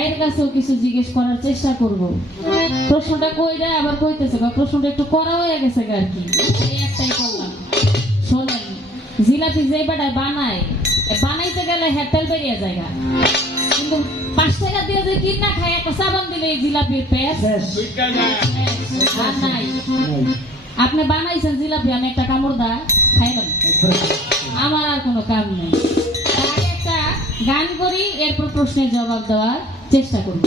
ভাইয়ের কাছেও কিছু জিজ্ঞেস করার চেষ্টা করব। প্রশ্নটা কই দেয় আবার কইতেছে, প্রশ্নটা একটু করা হয়ে গেছে আর কি, এই একটাই করলাম। শোনেন, জিলাপি যে বেটায় বানায়, বানাইতে গেলে হেটেল বেরিয়ে জায়গা, কিন্তু 5 টাকা দিয়ে যে কিনা খায় একটা সাবান দিলে এই জিলাপির পেট আর নাই। আপনি বানাইছেন জিলাপি, আমি একটা কামড় দা খাইলাম, আমার আর কোনো কাম নেই। আগে একটা গান করি, এরপর প্রশ্নের জবাব দেওয়ার চেষ্টা করব।